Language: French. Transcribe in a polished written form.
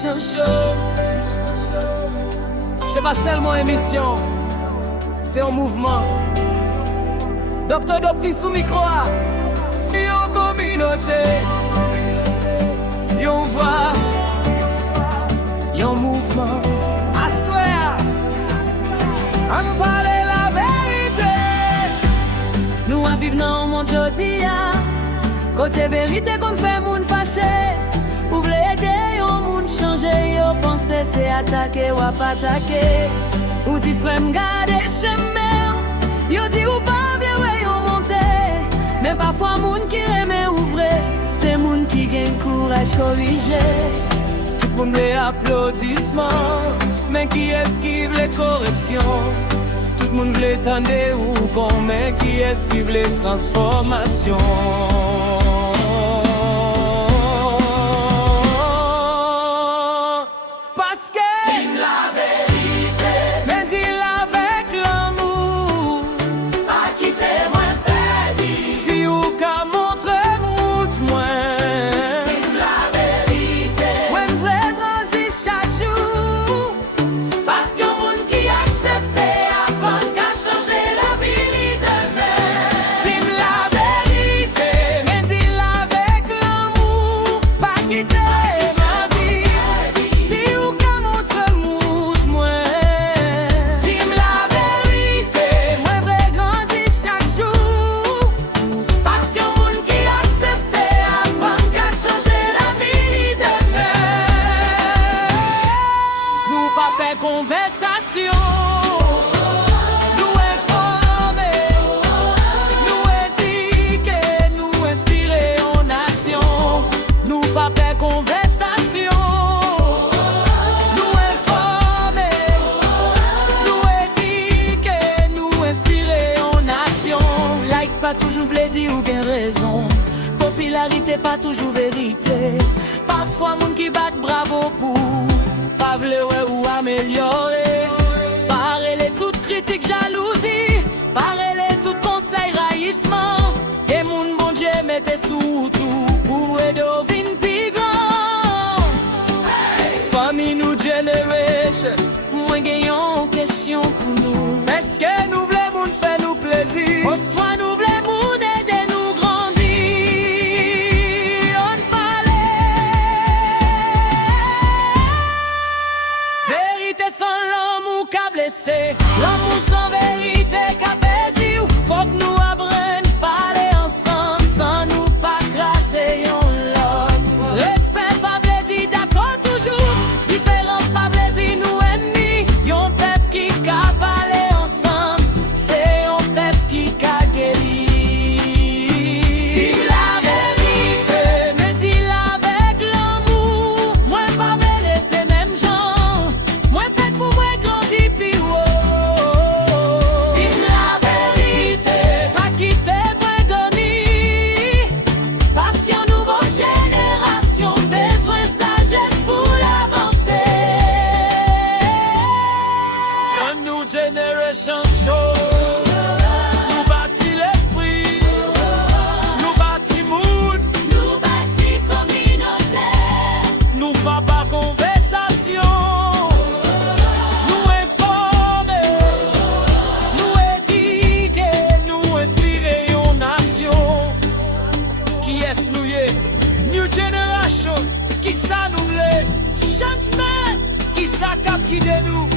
Génération Show. C'est pas seulement une émission, c'est un mouvement. Docteur Dopfi sous micro. Yon communauté, yon voix, yon mouvement. I swear, on parle la vérité. Nous en vivons dans mon jodi. Côté vérité qu'on fait moun fâché. Ou vle aider yon moun changer. Yo pense c'est attaquer ou pas attaquer. Ou dit frère garde chemin. Yo dit ou pas vle ouais yon monter. Mais parfois moun qui remet ouvrir. C'est moun qui gagne courage corriger. Tout le monde les applaudissements. Mais qui esquive les corrections. Tout le monde veut tendre ou bon. Mais qui esquive les transformations. Conversation, nous informer, nous éduquer, nous inspirer en nation. Nous pas faire conversation, nous informer, nous éduquer, nous inspirer en nation. Like pas toujours vle dire ou bien raison. Popularité pas toujours vérité. Parfois moun qui bat bravo pour. Pas vle ouais ou améliorer. Parler les toutes critiques, jalousie. Parler les toutes conseils, raillissement. Et moun bon Dieu mettez sous tout. Ou devine plus grand. Famille nous generation. Moi gagnons question pour nous. Est-ce que nous voulons moun faire nous plaisir? Ou soit nous voulons moun aider nous grandir. On parlait. Vérité sans l'homme ou qu'a blessé. L'amour sans vérité qu'a perdu. Faut que nous apprenions parler ensemble sans nous pas classer yon l'autre. Respect pas vle di d'accord toujours. Différence pas vle di nous ennemis. Yon peuple qui qu'a parler ensemble. C'est yon peuple qui qu'a guéri. Dis la vérité, mais dis-la avec l'amour. Moi pas vle tes mêmes gens. Moi fait pour moi grandir plus haut. Dis la vérité, pas quitter moi dormir. Parce qu'une nouvelle génération besoin de sagesse pour l'avancer. Une nouvelle génération show. Nous bâtis l'esprit. Nous bâtis mood. Nous bâtis communauté. Nous pas conversation. Nous informer. Nous éduquer. Nous inspirer une nation. Qui est-ce nous yé? New Generation. Qui ça nous voulait? Changement. Qui ça cap guide nous?